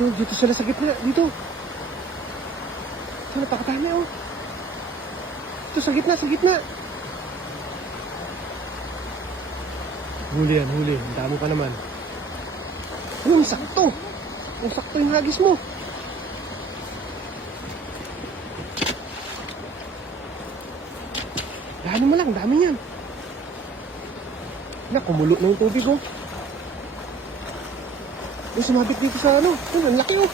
Dito sila sa gitna. Dito. Ito, napakadami oh. Ito sa gitna, sa gitna. Huli yan, huli. Ang dami pa naman. Ano, sakto. Ang sakto yung hagis mo. Dami mo lang, dami yan. Kumulo na yung tubig oh. Yung sumabit dito sa ano. Yun, ang laki oh.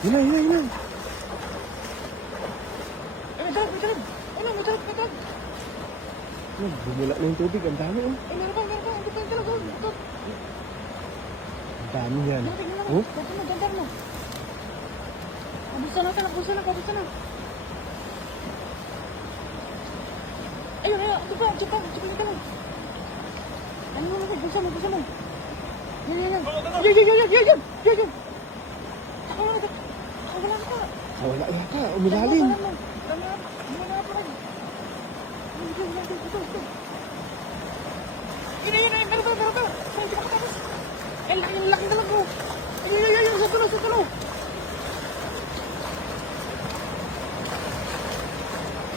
Yun na, yun na, yun na. May dalag. Ano, may dalag. Bumula na yung tubig, ang dami oh. Meron pa. Ang dalag, dalag. Ang dami yan. Tingnan mo. Oh? Gandar mo. Kabusta na. Ayun. Ito pa. Ano mo, busa mo. Yan. Yan. Wala ka. Wala yata, umilalim. Yun. Meron pa. Saan ka tapos? Yung laki dalag mo. Ayun. Sa tulo.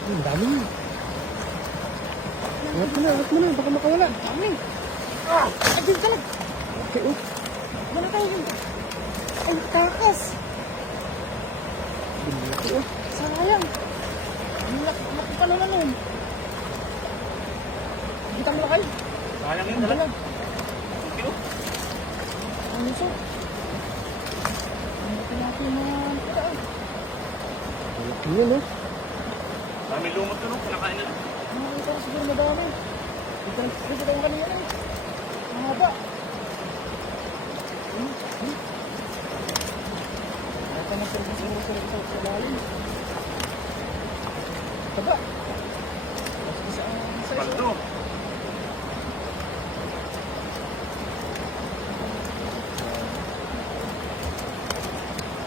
Ang dami yan. Angat mo na, baka makawala. Dami. Ayun dalag. Okay oh. Wala tayo yun. Ay, takas. Bumula oh. Sayang. Ang laki pa naman nun. Kita mo lakay. Sayang yung dalag. Ang iso. Ang laki naman. Malaki yan oh. Dami lumot doon, kinakain nila. Nakita ko siguro madami. Dito tayo kanina eh. Ang haba. Nata na siguro sa lalim. Taba. Sa Paldo.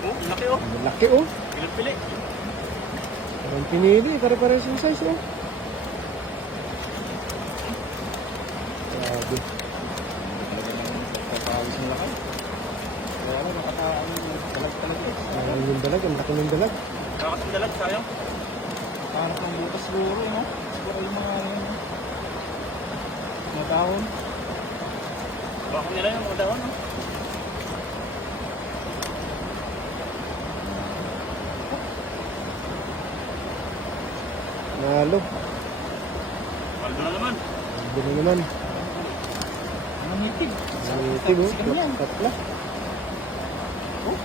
Oh, laki oh. Malaki oh. Pilit-pili. Parang pinili, pare-pares yung size oh. Grabe. Papawis ng laki. Kaya ano, nakataan yung dalag talaga. Ang yung dalag, ang laki ng dalag. Kakas ng dalag, sayang. Nakahanap ng butas siguro, no? Siguro yung mga dahon. Baka nila yung mga dahon, no? Nalo. Paldo na naman. Paldo na naman. Manitig. Manitig oh. Sa ganyan. Tatla. Oh,